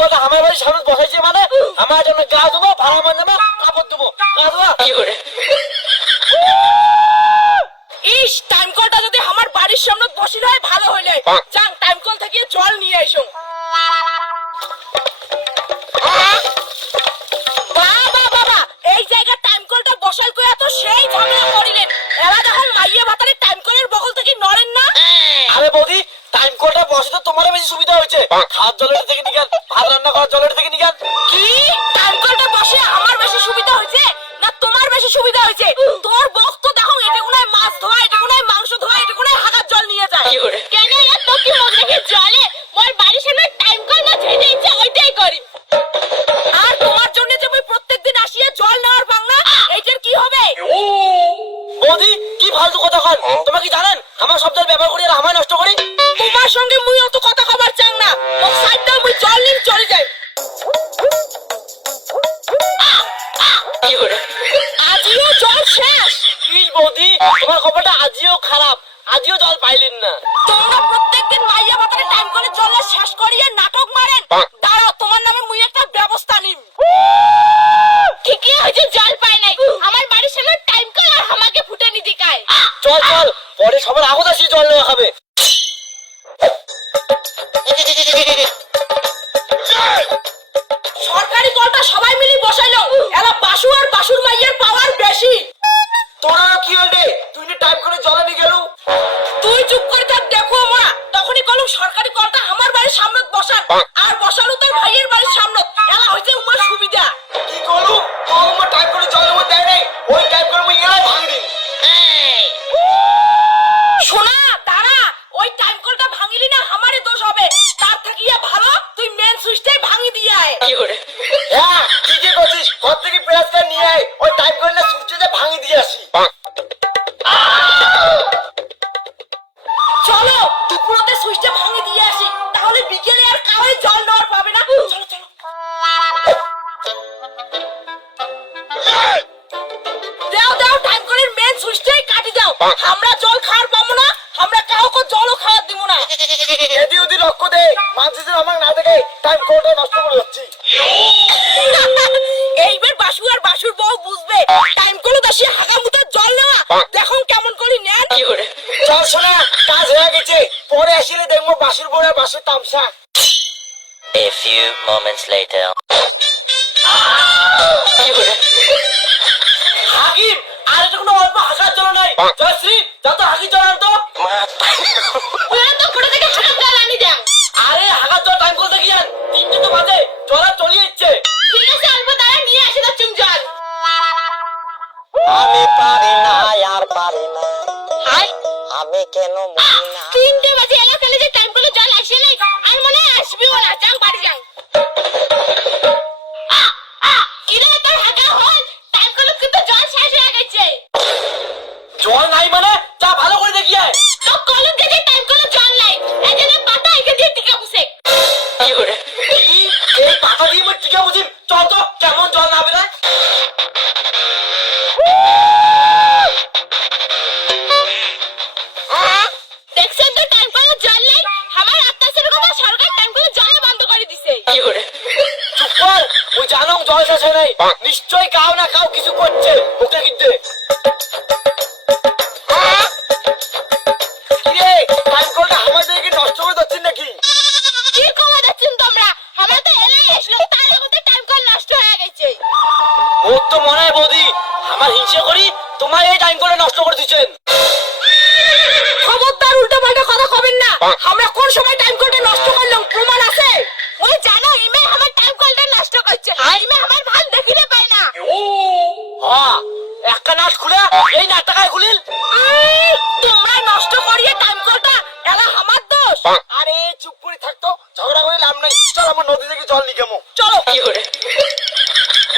কথা আমার বাড়ির সামনে বসাইছে মানে আমার জন্য গা দেবো, ভাড়া মান দেবো, কাপড় দেবো, গা দেবো। ইস, টাইম কলটা যদি আমার বাড়ির সামনে বসি হয় ভালো হইলে। যান টাইম কল থেকে জল নিয়ে আইসো। বাবা বাবা, এই জায়গা টাইম কলটা বসাল কইয়া তো সেই ঝামেলা করিলেন। এরা যখন মাইয়ে ভাতারে টাইম কলের বগল থেকে নড়েন না। আরে বৌদি, টাইম কলটা বসে তো তোমার বেশি সুবিধা হয়েছে। খাওয়ার জলের থেকে নিগান, ভাত রান্না করার জলের থেকে নিগান। কি টাইম কলটা বসে আমার বেশি সুবিধা হয়েছে না তোমার বেশি সুবিধা হয়েছে? তোর বক্স তো দেখো এটা কোনায় মাছ ধোয়া, এটা কোনায় মাংস ধোয়া, এটা কোনায় হাগার জল নিয়ে যায়। কেন রে তো কি মগ রেখে জলে মোর বাড়ির সামনে টাইম কল না যেতে ইচ্ছে ওইটাই করি। আর তোমার জন্য যে আমি প্রত্যেকদিন আসিয়া জল নেওয়ার বাংলা, এইটার কি হবে? বৌদি কি ফালতু কথা কন? তোমরা কি জানেন আমার শব্দের ব্যবহার করি আর আমায় নষ্ট করি? তোমার সঙ্গে মুই অত কথা কবার চাং না। মোক সাইড দাও, মুই জল নিয়ে চলে যাই। আজিও জল শেষ। কি বৌদি, তোমার খবরটা আজিও খারাপ, আজিও জল পাইলেন না। তোমরা প্রত্যেকদিন মাইয়া ভাতারে টাইম করে জল শেষ করিয়ে নাটক মারেন। দাঁড়াও, তোমার নামে মুই একটা ব্যবস্থা নিম। ঠিকই হয়েছে, জল পাই নাই। আমার বাড়ির সামনে টাইম কল আর আমাকে ফুটে নি দিকায়। চল চল, পরে সবার আগত আসি জল নেওয়া খাবে। সরকারি কলটা সবাই মিলে বসাইলো। এলা বাসু আর বাসুর মাইয়ের পাওয়ার বেশি। তোরা কি হলে তুই নি টাইম করে জলে নিয়ে গেলু? তুই চুপ করে থাক, দেখো মা। তখনই কলম সরকারি কলটা আমার বাড়ির সামনে বসান আর বসালো তোর ভাইয়ের বাড়ির সামনে। এলা হইছে উমার সুবিধা। কি করলু? তোর আমার টাইম করে জল নেওয়া দেয় নাই, ওই টাইম করে মুই এলাই ভাঙি দিই। শোনা দাঁড়া, ওই টাইম কলটা ভাঙিলি না আমারে দোষ হবে। তার থাকিয়া ভালো তুই মেন সুইচটাই ভাঙি দিয়ে আয়। হ্যাঁ কি যে করছিস, ঘর থেকে পেঁয়াজটা নিয়ে আয়, ওই টাইম করে না সুইচটা ভাঙি দিয়ে আসি। চলো দুপুরতে সুইচটা ভাঙি দিয়ে আসি, তাহলে বিকেলে আর কাউই জল নেওয়ার পাবে না। চলো চলো। দাও দাও, টাইম কলের মেন সুইচটাই কাটি দাও। আমরা জল খাওয়ার পাবো না, আমরা কাউকে জলও খাওয়ার দিব না। এদি ওদি লক্ষ্য দে, মানুষ আমার না দেখে টাইম কোটা নষ্ট করে যাচ্ছি। এইবার বাসু আর বাসুর বউ বুঝবে টাইম কলে দাসি হাগামুতে জল নেওয়া দেখুন কেমন করে নেন। চল শোনা, কাজ হয়ে গেছে, পরে আসলে দেখবো বাসুর বউ আর বাসুর তামসা। A few moments later. হাকিম, আর এটা কোনো অল্প হাসার জন্য নয়। জয়শ্রী, যা তো হাকি জল আনতো। ওরা তো পুরো থেকে হাগার জল আনি দেন। আরে হাগার জল টাইম করে দেখি আর 3টে তো বাজে, জল আর চলে যাচ্ছে। ঠিক আছে, অল্প দাঁড়া নিয়ে আসি তো চুং জল। আমি পারি না আর পারি না, হাই আমি কেন মরি না। 3টে বাজে এলা কালে যে টাইম কলে জল আসে নাই, আর মনে হয় আসবেও না। যাও বাড়ি যাও। কিরে তোর হাগা হল, টাইম কলে কিন্তু জল শেষ হয়ে গেছে। জল নাই মানে যা ভালো করে দেখি আয়। তো কলের কাছে টাইম কলে জল নাই, এজন্য পাতা একে দিয়ে টিকা বসে। কি এই পাতা দিয়ে মই টিকা বুঝিম? চল তো, কেমন জল না বেরোয়। দেখছেন তো টাইম কলে জল নাই। আমার আত্মাসের কথা সরকার টাইম কলে জলে বন্ধ করে দিছে। চুপ কর, ওই জানো জল শেষ হয় নাই, নিশ্চয়ই কাউ না কাউ কিছু করছে ওকে কিনতে। কিরে, টাইম কলটা আমাদেরকে নষ্ট করে দিচ্ছেন নাকি? কি কমা যাচ্ছেন তোমরা? আমরা তো এলাই আসলো, তার মধ্যে টাইম কল নষ্ট হয়ে গেছে। ওর তো মনে হয় বৌদি আমার হিংসে করি তোমার এই টাইম করে নষ্ট করে দিচ্ছেন। খবরদার উল্টো পাল্টা কথা কবেন না। আমরা কোন সময় টাইম কলটা নষ্ট করলাম প্রমাণ আছে? ওই জানো ইমে আমার টাইম কলটা নষ্ট করছে। ইমে আমার ভাল দেখিলে পায় না। হ্যাঁ, একটা নাট খুলে এই নাট টাকায় খুলিল। তোমরা নষ্ট করিয়ে টাইম কলটা, এলা আমার দোষ। আরে চুপ করে থাকতো, ঝগড়া করে লাভ নাই। চল আমার নদী থেকে জল নিয়ে কেমন। চলো।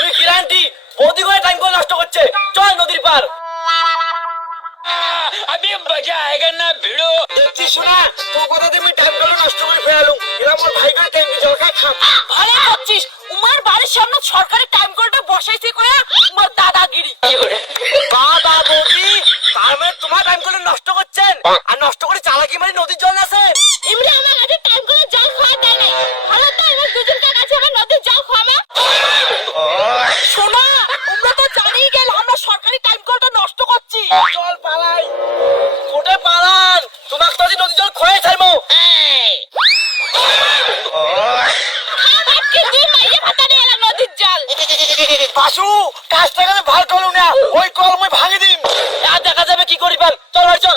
ওই গ্যারান্টি বৌদি করে টাইম করে নষ্ট করছে। চল নদীর পার। अभी मजा आएगा ना भिड़ो। দেখছিস শোনা, তোর কথা দিয়ে আমি টাইম করে নষ্ট করে ফেলালুম। এবার আমার ভাই করে ট্যাঙ্কি জল খাই খাম। ভালো করছিস, উমার বাড়ির সামনে সরকারি টাইম কলটা বসাইছে কয়া উমার দাদাগিরি। বাবা বৌদি, তার মানে তোমার টাইম করে নষ্ট করছেন আর নষ্ট করে চালাকি মারি নদীর জল আছেন। এমনি আমার কাছে টাইম কলে জল খাওয়া দেয় নাই। ভালো তো আমার দুজনকার কাছে কেনে এলা নদীর জল বাসু কাজটাকে আমি ভাল করলু না ওই কল মই ভাঙি দিম আর দেখা যাবে কি করিবেন চল ভাই চল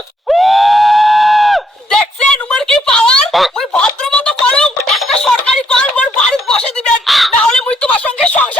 দেখছেন উমার কি পাওয়ার মুই ভদ্র মতো করুম একটা সরকারি কল মোর বাড়িতে বসে দিবেন না হলে মুই তোমার সঙ্গে সংসার